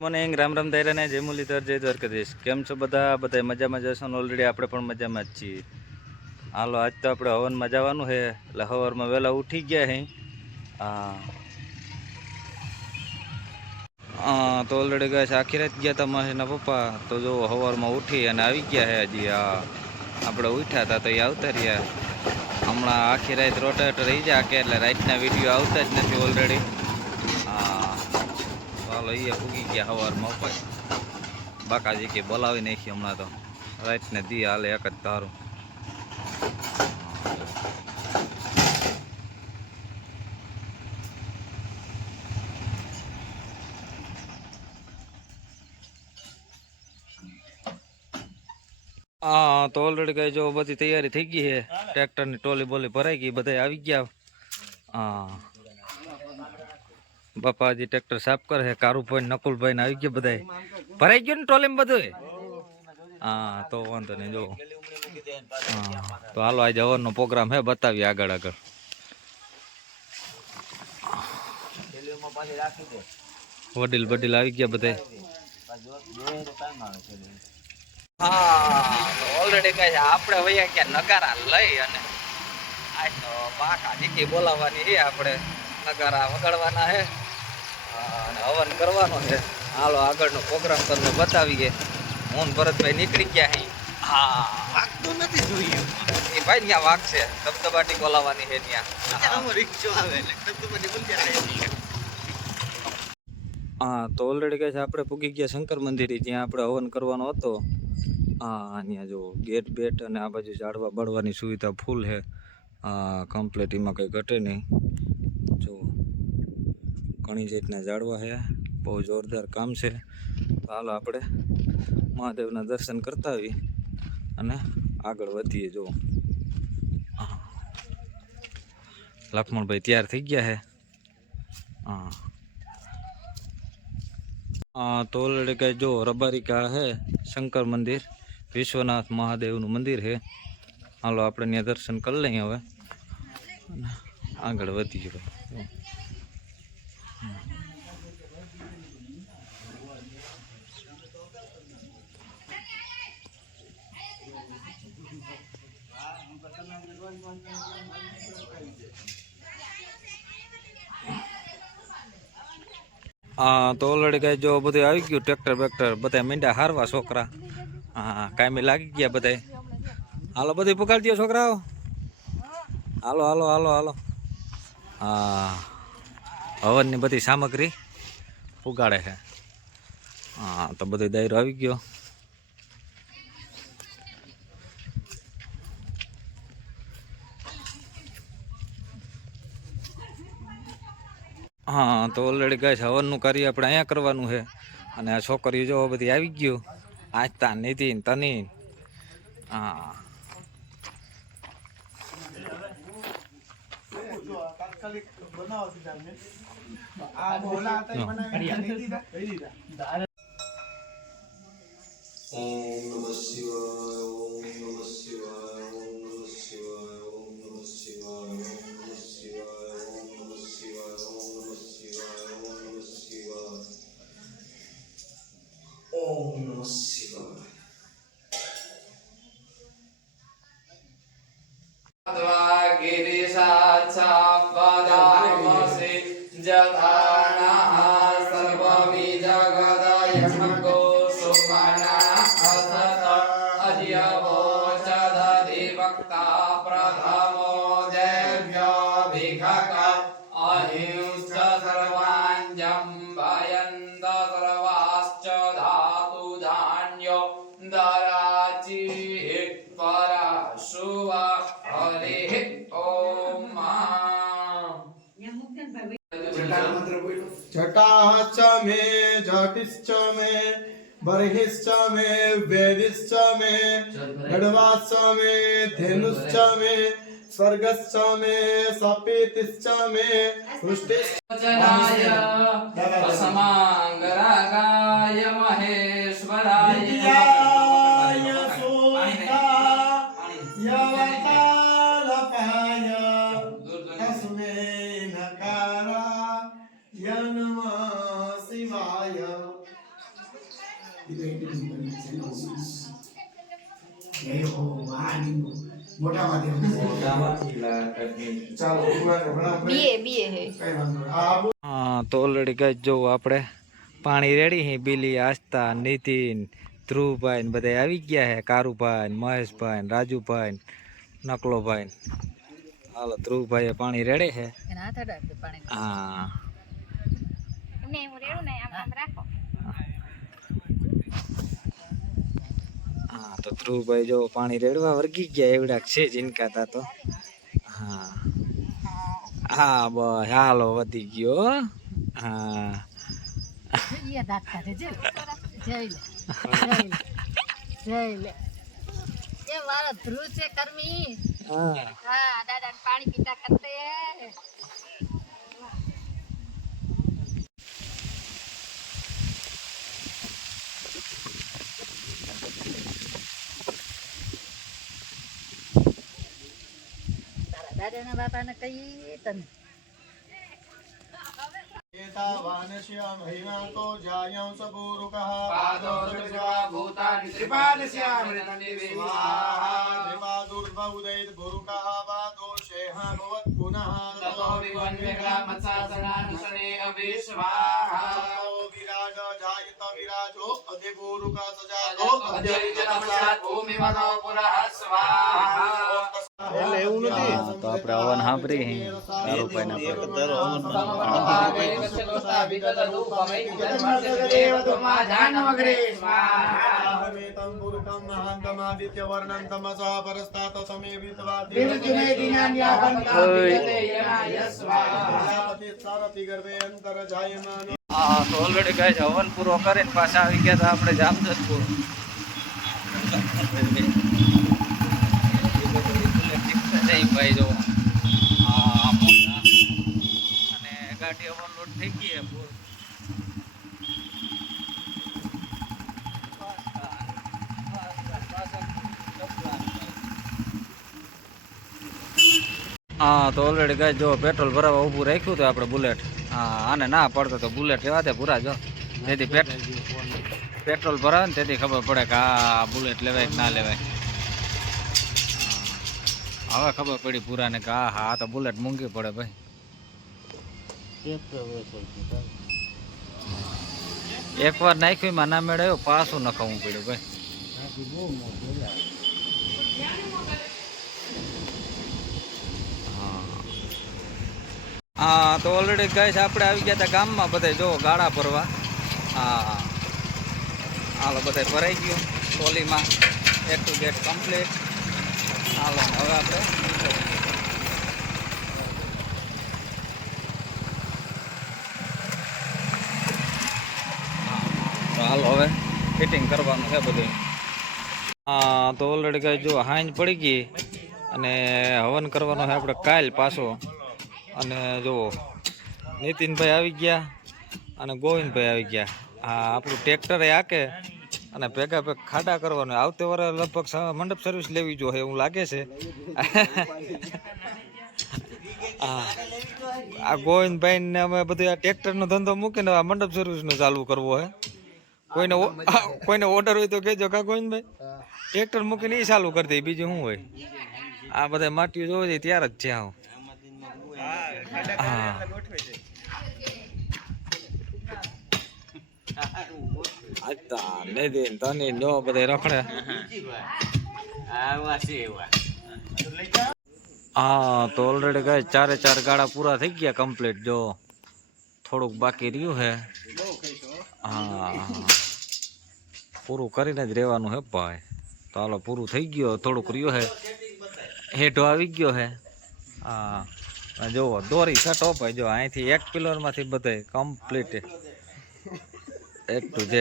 મને રામ રામ દાયરા ને જય મુરલીધર જય દ્વારકાધીશ. કેમ છો બધા મજામાં જશો ને? ઓલરેડી આપણે પણ મજામાં જ છીએ. હાલો, આજ તો આપણે હવનમાં જવાનું છે એટલે સવારમાં વહેલા ઉઠી ગયા હે. હા તો ઓલરેડી ગયા છે. આખી રાત ગયા હતા માસીના પપ્પા. તો જો સવારમાં ઉઠી અને આવી ગયા છે. હજી આપણે ઉઠ્યા હતા તો એ આવતા રહ્યા. હમણાં આખી રાત રોટેટર રહી જાય કે એટલે રાતના વિડીયો આવતા જ નથી ઓલરેડી. ચાલો એ પૂગી ગયા સવારમાં ઉપર. બાકાજી કે બોલાવી નાખી હમણાં તો રાતને દી હાલે એક જ ધારું. હા તો ઓલરેડી કઈ જો બધી તૈયારી થઈ ગઈ છે. ટ્રેક્ટરની ટોલી બોલી ભરાઈ ગઈ, બધા આવી ગયા. હા બાપાજી ટ્રેક્ટર સાફ કરે છે. કારુભાઈ નકુલભાઈ ને આવી ગયા, બધા ભરાઈ ગયું ને ટોલીમાં બધું. હા તો વાંધો નહીં. જો હા તો હાલો આજે હવનનો પ્રોગ્રામ હે, બતાવીએ આગળ આગળ. વડીલ બડીલ આવી ગયા બધા. હા ઓલરેડી કહે છે આપણે વૈયા ક્યાં નગારા લઈ અને આજ તો બાકા જીકી બોલાવવાની છે. આપણે નગારા વગાડવાના છે અને હવન કરવાનો છે. હાલો આગળનો પ્રોગ્રામ તમને બતાવીએ. હું ભરતભાઈ નીકળી ગયા હી. હા વાગતું નથી જોયું એ ભાઈ ત્યાં વાગશે. ધબધબાટી બોલાવવાની છે ત્યાં. રિક્ષો આવે એટલે ધબધબાટી બોલ જાય. હા તો ઓલરેડી કહે છે આપણે પૂગી ગયા શંકર મંદિરે, જ્યાં આપણે હવન કરવાનો હતો. હા અહીંયા જો ગેટ બેટ અને આ બાજુ ઝાડવા બળવાની સુવિધા ફૂલ છે. હા કમ્પ્લીટ, એમાં કંઈ ઘટે નહીં. જો ઘણી જાતના ઝાડવા છે, બહુ જોરદાર કામ છે. તો હાલો આપણે મહાદેવના દર્શન કરતા આવીએ અને આગળ વધીએ. જો લક્ષ્મણભાઈ તૈયાર થઈ ગયા છે. હા તો ઓલરેડી કઈ જો રબારિકા હે શંકર મંદિર, વિશ્વનાથ મહાદેવનું મંદિર છે. હાલો આપણે ત્યાં દર્શન કરી લઈએ હવે આગળ વધીએ. હા તો ઓલરેડી કઈ જો બધું આવી ગયું. ટ્રેક્ટર બેક્ટર બધા મીંડા હારવા છોકરા. હા કાંઈ લાગી ગયા બધા. હાલો બધું પકડી દો છોકરાઓ. હાલો હાલો હાલો હાલો. હા હવનની બધી સામગ્રી ઉગાડે છે. હા તો બધો દાયરો આવી ગયો. હા તો ઓલરેડી કહે છે હવનનું કાર્ય આપણે અહીંયા કરવાનું છે. અને આ છોકરીઓ જો બધી આવી ગયું. આજતા નીતિન તની. હા ઓમ નમઃ શિવાય. ઓમ નમઃ શિવાય. ઓમ નમઃ શિવાય. ઓમ નમઃ શિવાય. ઓમ નમઃ શિવાય. ઓમ નમઃ શિવાય. ઓમ નમઃ શિવાય. ઓમ નમઃ શિવાય. ઓમ નમઃ શિવાય. ગિરિશાચાપદામસી જતાના સર્વમિ જગદયજ્ઞકો સુમના અસત અદ્યવો ચદધિ વક્તા પ્રથમો દેવ્યો ભિખક અહિંસ સર્વાંજં ભયન્ત સર્વાશ્ચ ધાતુ ધાન્યો દરાચી પરશુવા હરે ઓમ. जटाश्च मे जटिश्च मे बर्हिश्च मे वेदिश्च मे गढ़वाश्च मे धेनुश्च मे स्वर्गश्च मे सपेतिश्च मे पुष्टिश्च समांगरागाय महेश्वराय ચાલો બીએ બીએ હે હા તો ઓલરેડી ગઈ જો આપણે પાણી રેડી હે બિલી આસ્તા નીતિન ધ્રુવભાઈ ને બધા આવી ગયા હે કારુભાઈ ને મહેશભાઈ ને રાજુભાઈ ને નકલોભાઈ ને. હાલો ધ્રુવભાઈએ પાણી રેડી હે. એના હાથ અડાડે પાણી હા એમને હું રેડું ને આમ આમ રાખો હા તો ધ્રુવભાઈ જો પાણી રેડવા વર્ગી ગયા એવડા છે જીનકાતા તો. હા હા બસ હાલો વધી ગયો હો. હા એ દાંત કાઢે જય લે જય લે એ મારો ધ્રુવ છે કર્મી હા હા દાદા પાણી પીતા કરતે દાદાના બાપાને કહીએ તને एतावानस्य महिमातो जायं सपूरुकः पादो दृष्ट्वा भूतानि त्रिपादस्यामृतनिवे स्वाहा देवादुर्बहुदैर् भुरुकः वादोषेह भवत् पुनः ततो विवन्यग्रामत्सासनानुसने अविश्वाहा ततो विराज जायत विराजो अधिभूरुक सजातो अद्यैजनमस्यात् भूमिमतो पुरः स्वाहा એટલે એવું નથી તો આપણે હવન સાંભળી अहमेतं पुरुषं महान्तमादित्यवर्णं तमसः परस्तात् तमे विद्वात् प्रजापति सारथि गर्भे अन्तर्जायमानो હા તો ઓલરેડી કહે છે હવન પૂરો કરીને પાછા આવી ગયા હતા આપણે જામજતપુર. ભાઈ જો હા અને ગાડી ઓવરલોડ થઈ ગઈ છે ફૂલ. હા તો ઓલરેડી ગાય જો પેટ્રોલ ભરાવા ઊભું રાખ્યું હતું આપણે બુલેટ. હા આને ના પડતો તો બુલેટ રહેવા દે પૂરા જો તેથી પેટ્રોલ ભરાવે ને તેથી ખબર પડે કે આ બુલેટ લેવાય કે ના લેવાય. હવે ખબર પડી પૂરા ને કે હા હા આ તો બુલેટ મૂંઘી પડે ભાઈ. એકવાર નાખ્યું એમાં ના મેળવ્યો પાછું નખાવું પડ્યું ભાઈ. હા તો ઓલરેડી ગાઈસ આપણે આવી ગયા હતા ગામમાં બધા જો ગાળા ભરવા. હા હાલો બધા ભરાઈ ગયું ટોલીમાં એક ટુ ગેટ કમ્પ્લીટ. હાલો હવે આપણે હાલો હવે ફિટિંગ કરવાનું છે બધું. હા તો ઓલરેડી ગાઈસ જો હાંજ પડી ગઈ અને હવન કરવાનો છે આપણે કાલ પાછો. અને જુઓ નીતિનભાઈ આવી ગયા અને ગોવિંદભાઈ આવી ગયા. હા આપણું ટ્રેક્ટરે આકે અને ભેગા ભેગ ખાડા કરવાનું. આવતે વર્ષે લગભગ મંડપ સર્વિસ લેવી જોઈએ એવું લાગે છે. હા આ ગોવિંદભાઈ ને અમે બધું આ ટ્રેક્ટરનો ધંધો મૂકીને આ મંડપ સર્વિસનો ચાલુ કરવો હે. કોઈને ઓર્ડર હોય તો કહેજો કા ગોવિંદભાઈ. ટ્રેક્ટર મૂકીને એ ચાલુ કરી દઈએ બીજું શું હોય. આ બધા માટીઓ જોવે છે ત્યાર જ છે. આવું હા તો ઓલરેડી ગાય 4 ગાળા પૂરા થઈ ગયા કમ્પ્લીટ. જો થોડુંક બાકી રહ્યું હે. હા પૂરું કરીને જ રહેવાનું હે ભાઈ. તો હાલો પૂરું થઈ ગયો થોડુંક રહ્યું હે હેઠો આવી ગયો હે. હા જુઓ દોરી સટો ભાઈ જો અહીંથી 1 પિલરમાંથી બધે કમ્પ્લીટ A to Z.